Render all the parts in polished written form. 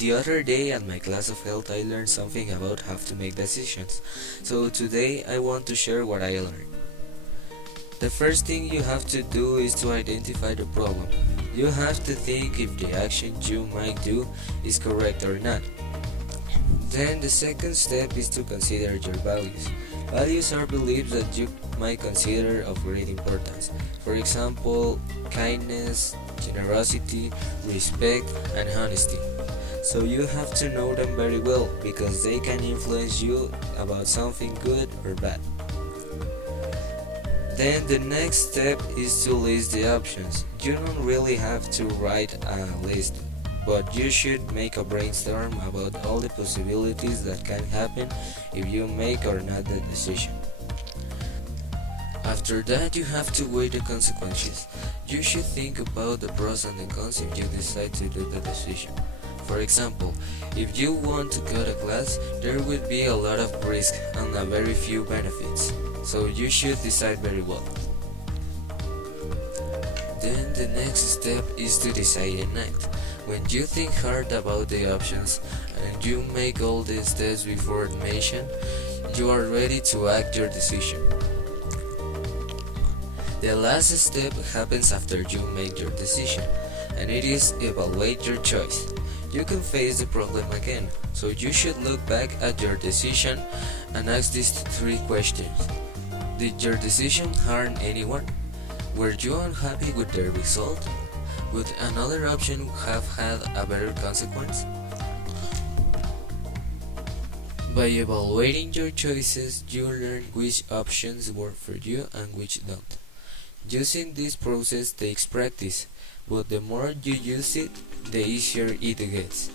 The other day at my class of health I learned something about how to make decisions, so today I want to share what I learned. The first thing you have to do is to identify the problem. You have to think if the action you might do is correct or not. Then the second step is to consider your values. Values are beliefs that you might consider of great importance. For example, kindness, generosity, respect, and honesty. So you have to know them very well because they can influence you about something good or bad. Then the next step is to list the options. You don't really have to write a list, but you should make a brainstorm about all the possibilities that can happen if you make or not the decision. After that, you have to weigh the consequences. You should think about the pros and the cons if you decide to do the decision. For example, if you want to cut a glass, there will be a lot of risk and a very few benefits, so you should decide very well. Then the next step is to decide and act. When you think hard about the options and you make all the steps before mentioned, you are ready to act your decision. The last step happens after you make your decision, and it is evaluate your choice. You can face the problem again, so you should look back at your decision and ask these three questions. Did your decision harm anyone? Were you unhappy with the result? Would another option have had a better consequence? By evaluating your choices, you learn which options work for you and which don't. Using this process takes practice, but the more you use it, the easier it gets.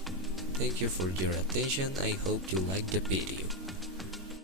Thank you for your attention. I hope you liked the video.